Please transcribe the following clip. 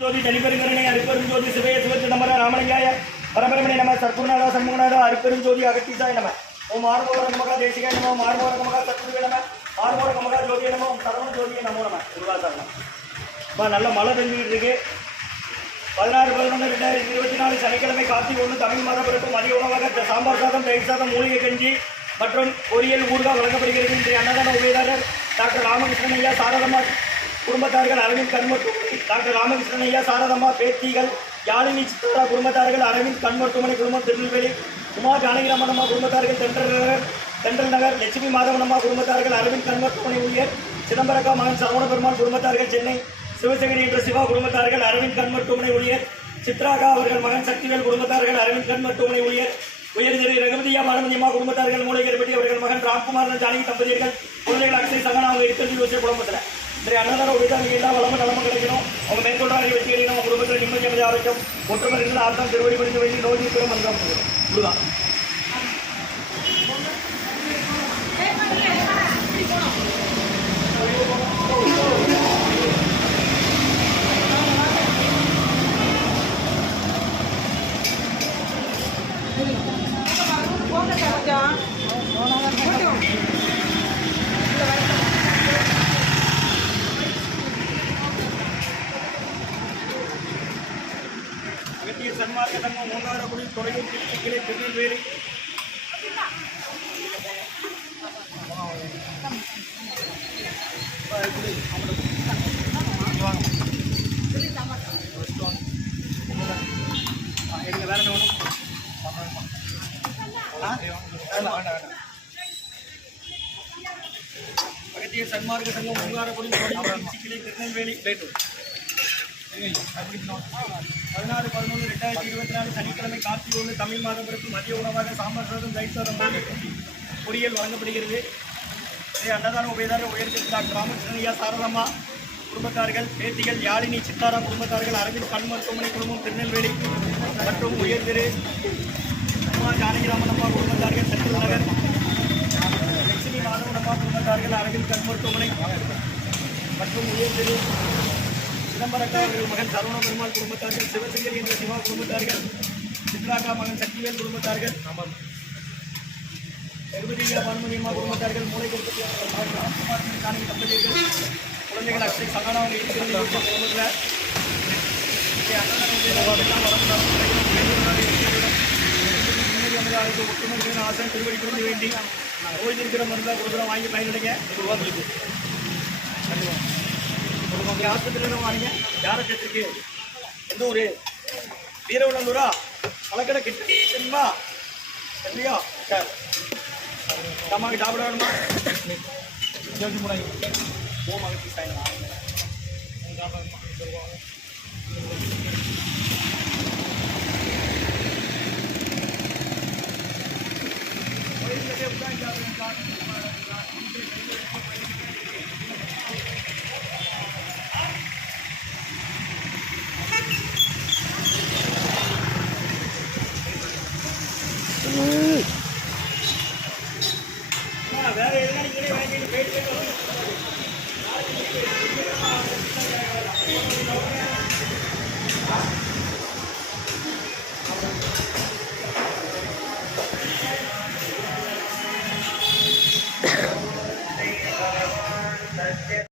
ஜோதி தனிப்பெருங்கருணை அருப்பெரும் ஜோதி சிவய சிவச்சிதம்பர ராமலிங்காய பரபரமணி நம சர்க்குருநாதா சண்முகநாதா அருப்பெரும் ஜோதி அகத்தீசாய நம ஓம் ஆறுமோர நமகா தேசிகாய நம ஓம் ஆறுமோர நமகா சத்குருவே நம ஆறுமோர நமகா ஜோதிய நம ஓம் சரவண ஜோதிய நமோ நம திருவாசரணம். இப்போ நல்ல மழை பெஞ்சுக்கிட்டு இருக்கு. 16/11/2024 சனிக்கிழமை கார்த்திகை 1 தமிழ் மாத பிறப்பு மதிய உணவாக சாம்பார் சாதம், தயிர் சாதம், மூலிகை கஞ்சி மற்றும் பொரியல் ஊறுகாய் வழங்கப்படுகிறது. இன்றைய அன்னதான உபயதாரர் டாக்டர் ராமகிருஷ்ணன் ஐயா சாரதம்மா குடும்பத்தார்கள் அரவிந்த் கண்மருத்துவமனை, டாக்டர் ராமகிருஷ்ணன் ஐயா சாரதம்மா பேத்திகள் யாழினி சித்ரா குடும்பத்தார்கள் அரவிந்த் கண்மருத்துவமனை குடும்பம் திருநெல்வேலி, உமா ஜானகிராமனம்மா குடும்பத்தார்கள் தென்றல் நகர், லட்சுமி மாதவனம்மா குடும்பத்தார்கள் அரவிந்த் கண்மருத்துவமனை ஊழியர், சிதம்பரக்கா மகன் சரவண பெருமாள் குடும்பத்தார்கள் சென்னை, சிவசங்கரி என்ற சிவா குடும்பத்தார்கள் அரவிந்த் கண்மருத்துவமனை ஊழியர், சித்ராகா அவர்கள் மகன் சக்திவேல் குடும்பத்தார்கள் அரவிந்த் கண்மருத்துவமனை ஊழியர், உயர்திரு ரகுபதியா பானுமதியம்மா குடும்பத்தார்கள் மூளைகர்பட்டி அவர்கள் மகன் ராம்குமார் ஜானகி தம்பதியர்கள் குழந்தைகள் அக்ஷய் சகனா அவங்க இருக்கிறது யோசிய குடும்பத்தில் இன்றைய அன்னதான உபயோகம் நீங்கள் எல்லாம் வளமும் நலமும் கிடைக்கணும். அவங்க மேற்கொண்டாங்க வெற்றி அடையணும். உங்கள் குடும்பத்தில் நிம்மதி ஆரோக்கியம் ஒற்றுமை இருந்தால் ஆர்த்தம் திருவடி முடிந்து வேண்டி நோய் நீக்கிற மன்றம் இதுதான். அகத்திய சன்மார்க்க சங்கம் மூங்காரக்குடி தொலையூர் திருச்சிக்கிளை திருநெல்வேலி வேற அகத்திய சன்மார்க்க சங்கம் மூங்காரக்குடி தொலையூர் திருச்சிக்கிளை திருநெல்வேலி 16/11/2024 சனிக்கிழமை கார்த்திகை 1 தமிழ் மாதம் பிறப்பு மதிய உணவாக சாம்பார் சாதம், தயிர் சாதம், பொரியல் வழங்கப்படுகிறது. அன்னதான உபயதாரர் உயர்திரு டாக்டர் ராமகிருஷ்ணன் ஐயா சாரதம்மா குடும்பத்தார்கள் பேத்திகள் யாழினி சித்தாரா குடும்பத்தார்கள் அரவிந்த் கண் மருத்துவமனை குடும்பம் திருநெல்வேலி மற்றும் உயர்திரு உமா ஜானகிராமனம்மா குடும்பத்தார்கள் தென்றல் நகர், லட்சுமி மாதவனம்மா குடும்பத்தார்கள் அரவிந்த் கண் மருத்துவமனை மற்றும் உயர்திரு சிதம்பரக்கா அவர்கள் மகன் சரவண பெருமாள் குடும்பத்தார்கள், சிவசங்கரி என்ற சிவா குடும்பத்தார்கள், சித்ராகா மகன் சக்திவேல் குடும்பத்தார்கள், ரகுபதியா பானுமதியம்மா குடும்பத்தார்கள், மூளைகர்பட்டி அவர்கள் மகன் ராம்குமார் ஜானகி தம்பதியர்கள் குழந்தைகள் அக்ஷய் சகனா அவங்க இருக்கிறது குடும்பத்தில் ஒற்றுமை ஆசன் திருவடி புரிந்து வேண்டி ஓய்ந்திருக்கிற மருந்தாக கொடுக்குறோம். வாங்கி பயனடைங்க. உங்கள் ஆஸ்பத்திரியில் வாங்க. யாரை கேட்டிருக்கு? எந்த ஊர்? வீரவநல்லூரா? பழக்கடை கிட்ட சரிங்களா? சரியா? சார் அம்மாவுக்கு சாப்பிட வேணுமா? ஓம் அகத்தி சாயமா வேற எதுனா நீங்களே வாங்கிட்டு போயிட்டு